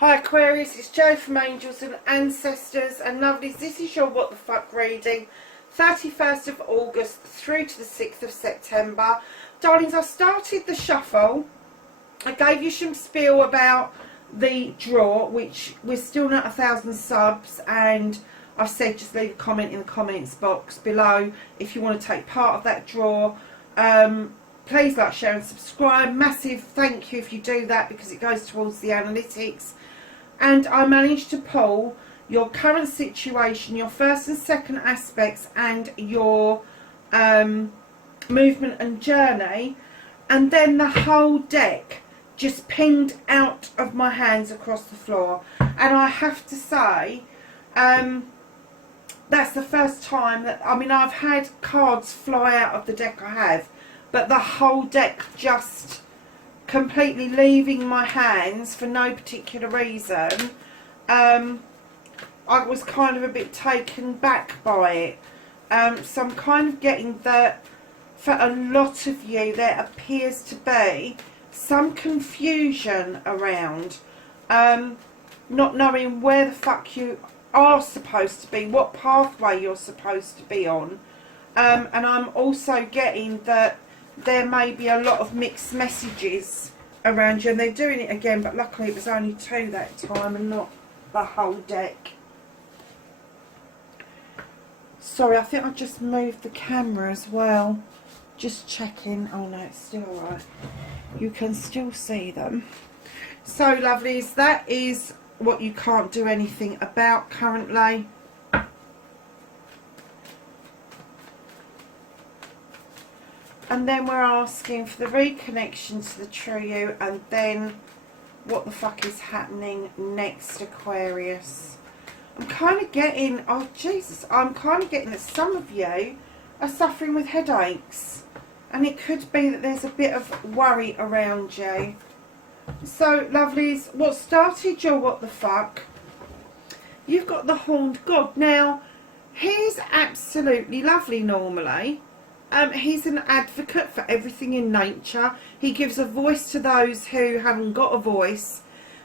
Hi Aquarius, it's Jo from Angels and Ancestors and Lovelies. This is your What the Fuck reading, 31st of August through to the 6th of September. Darlings, I started the shuffle. I gave you some spiel about the draw, which we're still not 1,000 subs, and I've said just leave a comment in the comments box below if you want to take part of that draw. Please like, share and subscribe. Massive thank you if you do that, because it goes towards the analytics. And I managed to pull your current situation, your first and second aspects, and your movement and journey, and then the whole deck just pinged out of my hands across the floor. And I have to say, that's the first time that, I mean, I've had cards fly out of the deck, I have, but the whole deck just completely leaving my hands for no particular reason. I was kind of a bit taken back by it. So I'm kind of getting that for a lot of you there appears to be some confusion around not knowing where the fuck you are supposed to be, what pathway you're supposed to be on. And I'm also getting that there may be a lot of mixed messages around you, and they're doing it again, but luckily it was only two that time and not the whole deck. Sorry, I think I just moved the camera as well, just checking. Oh no, it's still alright, you can still see them. So lovelies, that is what you can't do anything about currently. And then we're asking for the reconnection to the true you, and then what the fuck is happening next, Aquarius. I'm kind of getting, oh Jesus, I'm kind of getting that some of you are suffering with headaches. And it could be that there's a bit of worry around you. So, lovelies, what started your what the fuck, you've got the Horned God. Now, he's absolutely lovely normally. He's an advocate for everything in nature. He gives a voice to those who haven't got a voice.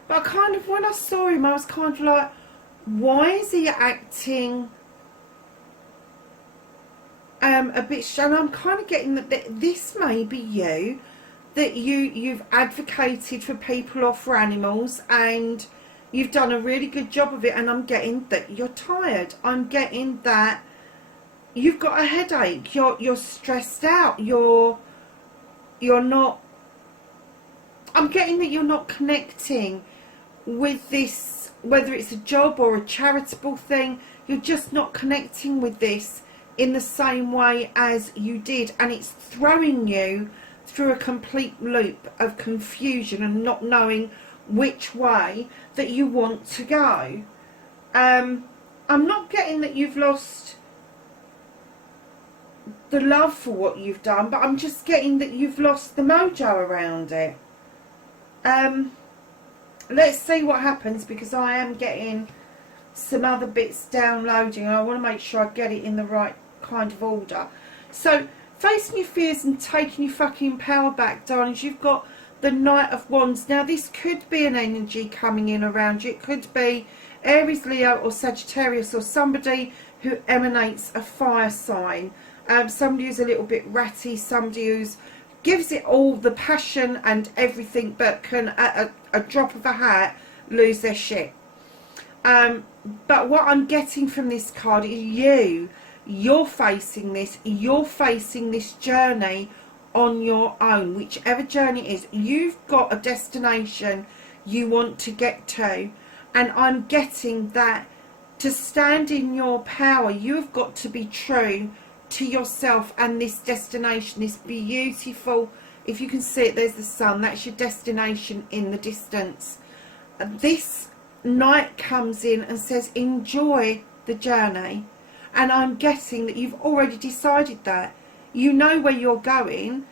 But kind of, when I saw him, I was kind of like, why is he acting a bit... And I'm kind of getting that this may be you, that you've advocated for people or for animals, and you've done a really good job of it, and I'm getting that you're tired. I'm getting that you've got a headache, you're stressed out, you're not, I'm getting that you're not connecting with this, whether it's a job or a charitable thing, you're just not connecting with this in the same way as you did, and it's throwing you through a complete loop of confusion and not knowing which way that you want to go. I'm not getting that you've lost the love for what you've done, but I'm just getting that you've lost the mojo around it. Let's see what happens, because I am getting some other bits downloading, and I want to make sure I get it in the right kind of order. So, facing your fears and taking your fucking power back, darlings, you've got the Knight of Wands. Now, this could be an energy coming in around you. It could be Aries, Leo or Sagittarius, or somebody who emanates a fire sign. Somebody who's a little bit ratty, somebody who's gives it all the passion and everything, but can at a drop of a hat lose their shit. But what I'm getting from this card is you're facing this journey on your own. Whichever journey it is, you've got a destination you want to get to, and I'm getting that to stand in your power, you've got to be true to yourself and this destination, this beautiful, if you can see it, there's the sun, that's your destination in the distance. This Knight comes in and says enjoy the journey, and I'm getting that you've already decided that you know where you're going,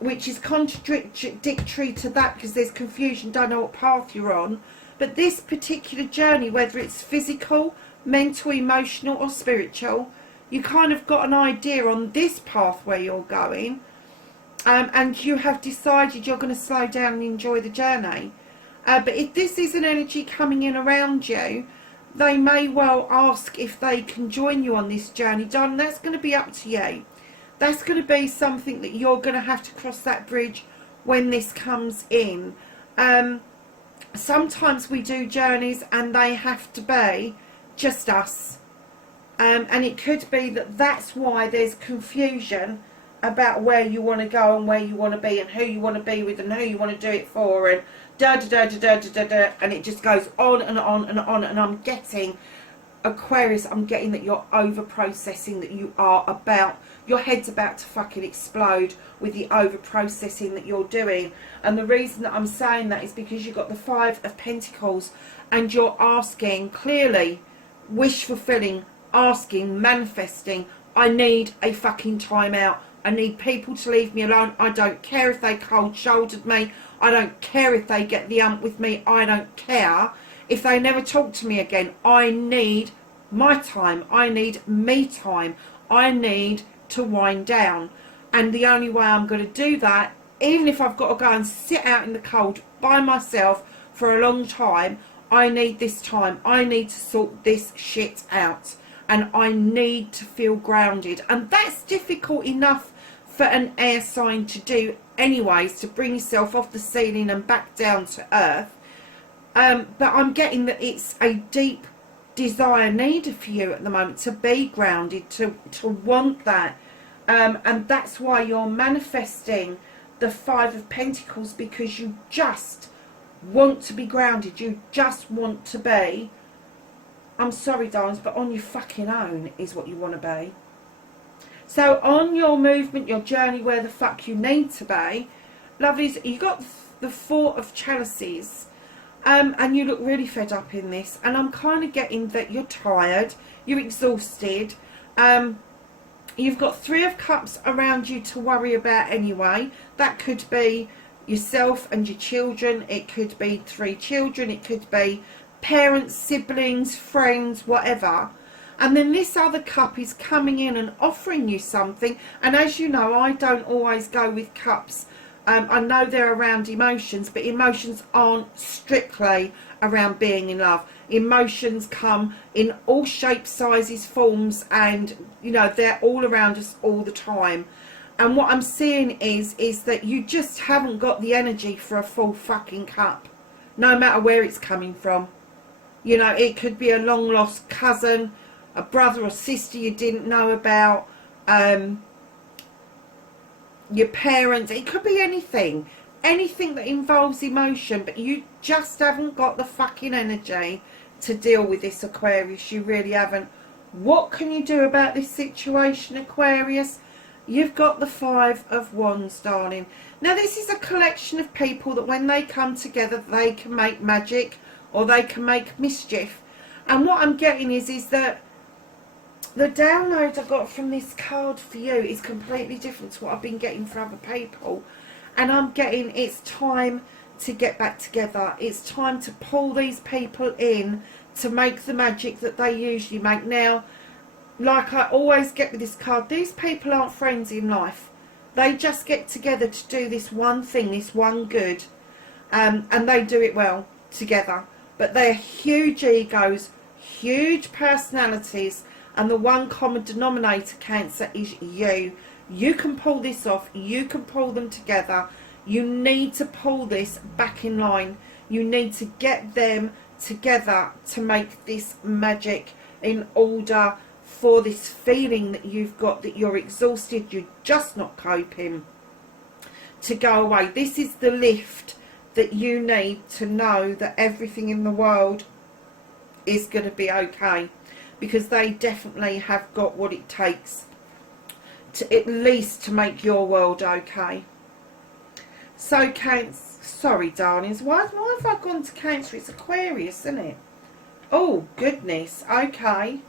which is contradictory to that, because there's confusion, don't know what path you're on. But this particular journey, whether it's physical, mental, emotional or spiritual, you kind of got an idea on this path where you're going, and you have decided you're going to slow down and enjoy the journey. But if this is an energy coming in around you, they may well ask if they can join you on this journey. Darling, that's going to be up to you. That's going to be something that you're going to have to cross that bridge when this comes in. Sometimes we do journeys and they have to be just us. And it could be that that's why there's confusion about where you want to go and where you want to be and who you want to be with and who you want to do it for and and it just goes on and on and on. And I'm getting, Aquarius, I'm getting that you're over processing, that you are about, your head's about to fucking explode with the over processing that you're doing. And the reason that I'm saying that is because you've got the Five of Pentacles and you're asking, clearly wish fulfilling, asking, manifesting, I need a fucking time out. I need people to leave me alone. I don't care if they cold shouldered me. I don't care if they get the ump with me. I don't care if they never talk to me again. I need my time. I need me time. I need to wind down. And the only way I'm going to do that, even if I've got to go and sit out in the cold by myself for a long time, I need this time. I need to sort this shit out. And I need to feel grounded. And that's difficult enough for an air sign to do anyways, to bring yourself off the ceiling and back down to earth. But I'm getting that it's a deep desire, need for you at the moment to be grounded, to want that. And that's why you're manifesting the Five of Pentacles, because you just want to be grounded. You just want to be, I'm sorry darlings, but on your fucking own is what you want to be. So on your movement, your journey, where the fuck you need to be, lovelies, you got the Four of Chalices, and you look really fed up in this. And I'm kind of getting that you're tired, you're exhausted. You've got Three of Cups around you to worry about anyway. That could be yourself and your children. It could be 3 children. It could be parents, siblings, friends, whatever. And then this other cup is coming in and offering you something. And as you know, I don't always go with cups. I know they're around emotions, but emotions aren't strictly around being in love. Emotions come in all shapes, sizes, forms, and you know, they're all around us all the time. And what I'm seeing is that you just haven't got the energy for a full fucking cup, no matter where it's coming from. You know, it could be a long lost cousin, a brother or sister you didn't know about, your parents. It could be anything that involves emotion, but you just haven't got the fucking energy to deal with this, Aquarius. You really haven't. What can you do about this situation, Aquarius? You've got the Five of Wands, darling. Now this is a collection of people that when they come together, they can make magic or they can make mischief. And what I'm getting is that the download I got from this card for you is completely different to what I've been getting for other people. And I'm getting it's time to get back together. It's time to pull these people in to make the magic that they usually make. Now, like I always get with this card, these people aren't friends in life. They just get together to do this one thing, this one good. And they do it well together. But they're huge egos, huge personalities. And the one common denominator, Cancer, is you. You can pull this off. You can pull them together. You need to pull this back in line. You need to get them together to make this magic in order for this feeling that you've got, that you're exhausted, you're just not coping, to go away. This is the lift that you need to know that everything in the world is going to be okay. Because they definitely have got what it takes to at least to make your world okay. So Cancer, sorry darlings, why have I gone to Cancer? It's Aquarius, isn't it? Oh goodness, okay.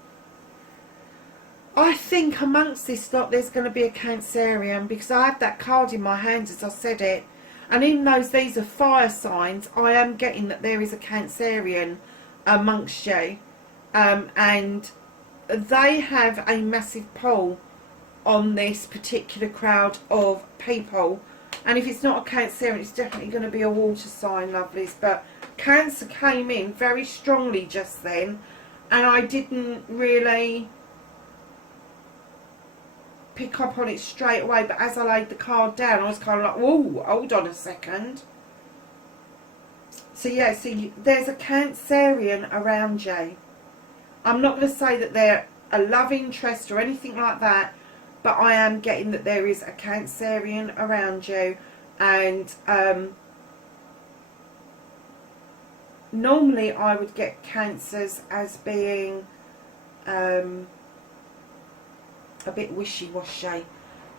I think amongst this lot there's going to be a Cancerian, because I had that card in my hands as I said it. And even though these are fire signs, I am getting that there is a Cancerian amongst you. And they have a massive pull on this particular crowd of people. And if it's not a Cancerian, it's definitely going to be a water sign, lovelies. But Cancer came in very strongly just then, and I didn't really pick up on it straight away, but as I laid the card down, I was kind of like, whoa, hold on a second. So yeah, so there's a Cancerian around you. I'm not going to say that they're a love interest or anything like that, but I am getting that there is a Cancerian around you. And normally I would get Cancers as being a bit wishy-washy,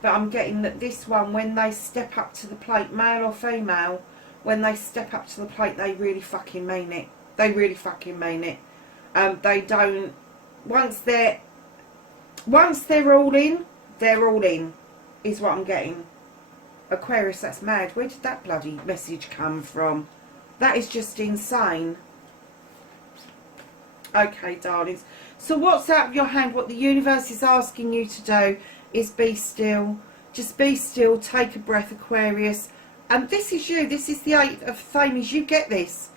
but I'm getting that this one, when they step up to the plate, male or female, when they step up to the plate, they really fucking mean it. They really fucking mean it. They don't, once they're all in, they're all in, is what I'm getting. Aquarius, that's mad. Where did that bloody message come from? That is just insane. Okay, darlings. So what's out of your hand? What the universe is asking you to do is be still. Just be still. Take a breath, Aquarius. And this is you. This is the 8 of Thames. You get this.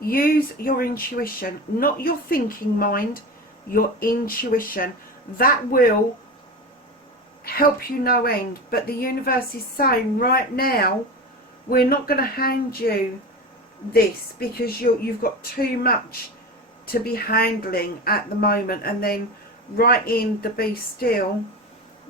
Use your intuition. Not your thinking mind. Your intuition. That will help you no end. But the universe is saying right now, we're not going to hand you this because you've got too much to be handling at the moment. And then right in the be still,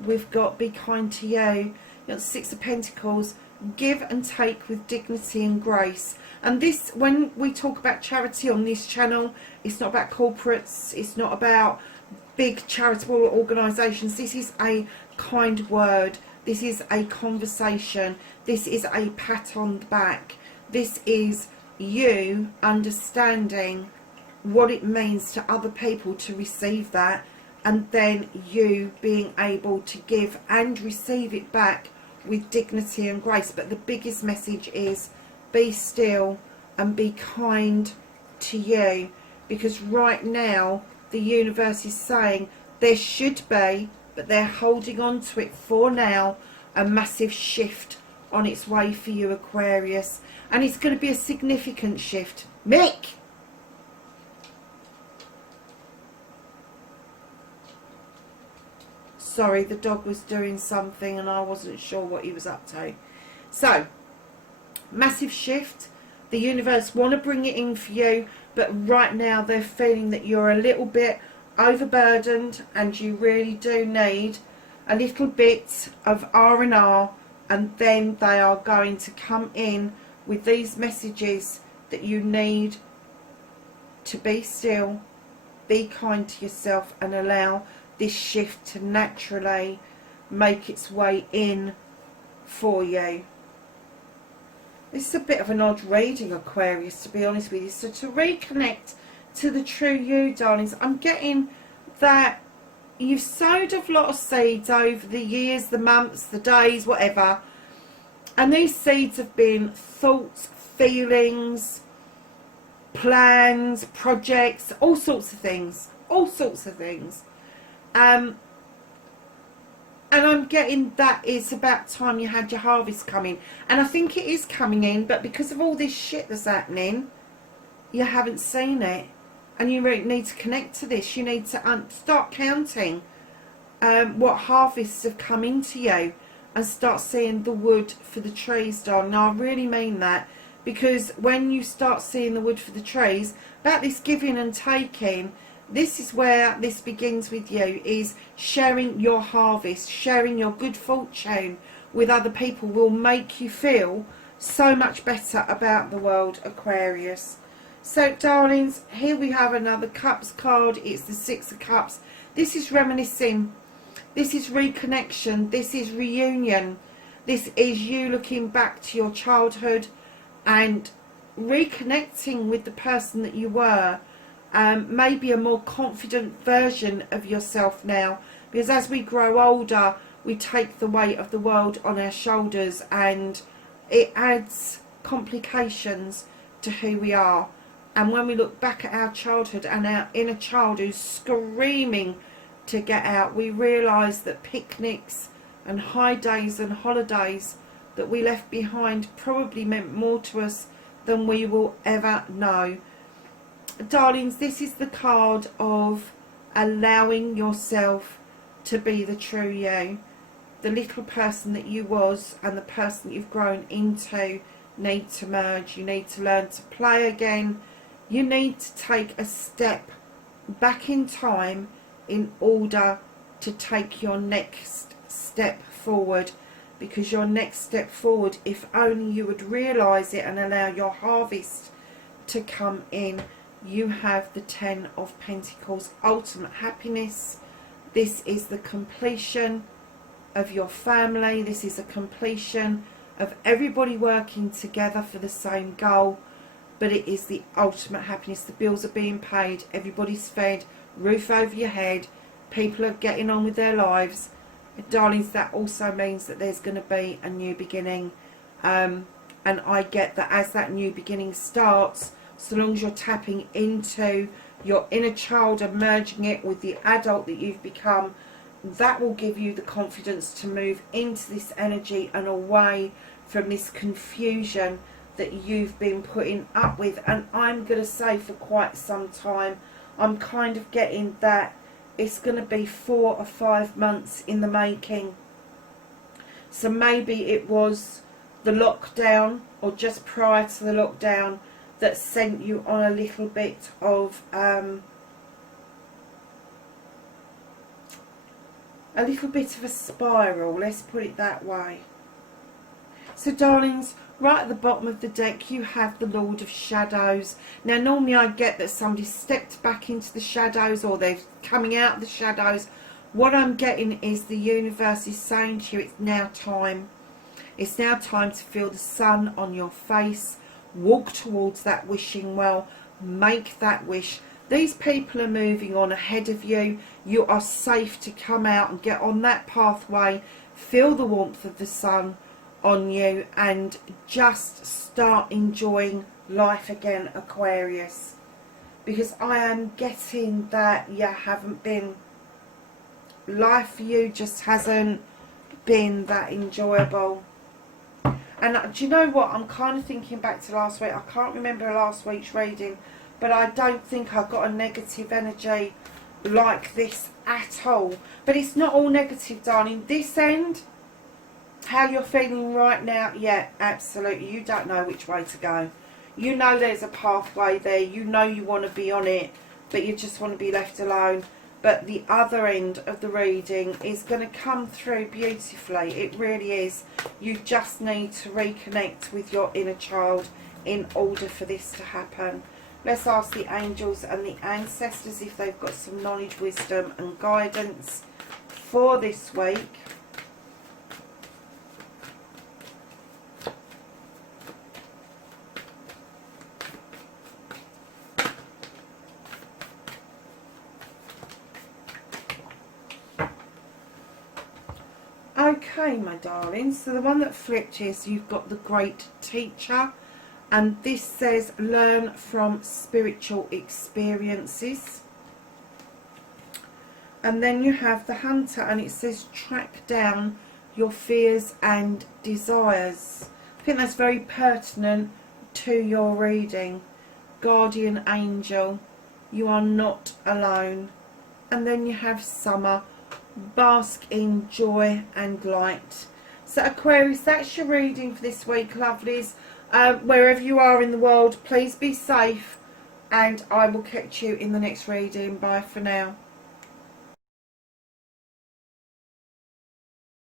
we've got be kind to you. You've got 6 of Pentacles. Give and take with dignity and grace. And this, when we talk about charity on this channel, it's not about corporates, it's not about big charitable organisations. This is a kind word, this is a conversation, this is a pat on the back, this is you understanding what it means to other people to receive that, and then you being able to give and receive it back with dignity and grace. But the biggest message is be still and be kind to you, because right now the universe is saying there should be, but they're holding on to it for now, a massive shift on its way for you, Aquarius. And it's going to be a significant shift. Mick! Sorry, the dog was doing something and I wasn't sure what he was up to. So, massive shift. The universe want to bring it in for you, but right now they're feeling that you're a little bit overburdened and you really do need a little bit of R&R, and then they are going to come in with these messages that you need to be still, be kind to yourself, and allow this shift to naturally make its way in for you. This is a bit of an odd reading, Aquarius, to be honest with you. So to reconnect to the true you, darlings, I'm getting that you've sowed a lot of seeds over the years, the months, the days, whatever. And these seeds have been thoughts, feelings, plans, projects, all sorts of things. All sorts of things. And I'm getting that it's about time you had your harvest coming. And I think it is coming in, but because of all this shit that's happening, you haven't seen it. And you really need to connect to this. You need to start counting what harvests have come into you, and start seeing the wood for the trees, darling. Now, I really mean that, because when you start seeing the wood for the trees, about this giving and taking, this is where this begins with you, is sharing your harvest, sharing your good fortune with other people will make you feel so much better about the world, Aquarius. So, darlings, here we have another Cups card. It's the 6 of Cups. This is reminiscing. This is reconnection. This is reunion. This is you looking back to your childhood and reconnecting with the person that you were. Maybe a more confident version of yourself now, because as we grow older we take the weight of the world on our shoulders, and it adds complications to who we are. And when we look back at our childhood and our inner child who's screaming to get out, we realise that picnics and high days and holidays that we left behind probably meant more to us than we will ever know. Darlings, this is the card of allowing yourself to be the true you. The little person that you was and the person that you've grown into need to merge. You need to learn to play again. You need to take a step back in time in order to take your next step forward, because your next step forward, if only you would realise it and allow your harvest to come in. You have the 10 of Pentacles, ultimate happiness. This is the completion of your family. This is a completion of everybody working together for the same goal, but it is the ultimate happiness. The bills are being paid, everybody's fed, roof over your head, people are getting on with their lives. Darlings, that also means that there's going to be a new beginning, and I get that as that new beginning starts, so long as you're tapping into your inner child and merging it with the adult that you've become, that will give you the confidence to move into this energy and away from this confusion that you've been putting up with. And I'm going to say for quite some time, I'm kind of getting that it's going to be 4 or 5 months in the making. So maybe it was the lockdown or just prior to the lockdown that sent you on a little bit of a spiral, let's put it that way. So darlings, right at the bottom of the deck you have the Lord of Shadows. Now normally I get that somebody stepped back into the shadows or they're coming out of the shadows. What I'm getting is the universe is saying to you, it's now time. It's now time to feel the sun on your face. Walk towards that wishing well. Make that wish. These people are moving on ahead of you. You are safe to come out and get on that pathway. Feel the warmth of the sun on you and just start enjoying life again, Aquarius. Because I am getting that you haven't been... life for you just hasn't been that enjoyable. And do you know what? I'm kind of thinking back to last week. I can't remember last week's reading, but I don't think I got a negative energy like this at all. But it's not all negative, darling. This end, how you're feeling right now, yeah, absolutely. You don't know which way to go. You know there's a pathway there. You know you want to be on it, but you just want to be left alone. But the other end of the reading is going to come through beautifully. It really is. You just need to reconnect with your inner child in order for this to happen. Let's ask the angels and the ancestors if they've got some knowledge, wisdom and guidance for this week. Okay, my darlings, so the one that flipped is you've got the Great Teacher, and this says learn from spiritual experiences. And then you have the Hunter, and it says track down your fears and desires. I think that's very pertinent to your reading. Guardian Angel, you are not alone. And then you have Summer, bask in joy and light. So Aquarius, that's your reading for this week, lovelies. Wherever you are in the world, please be safe, and I will catch you in the next reading. Bye for now.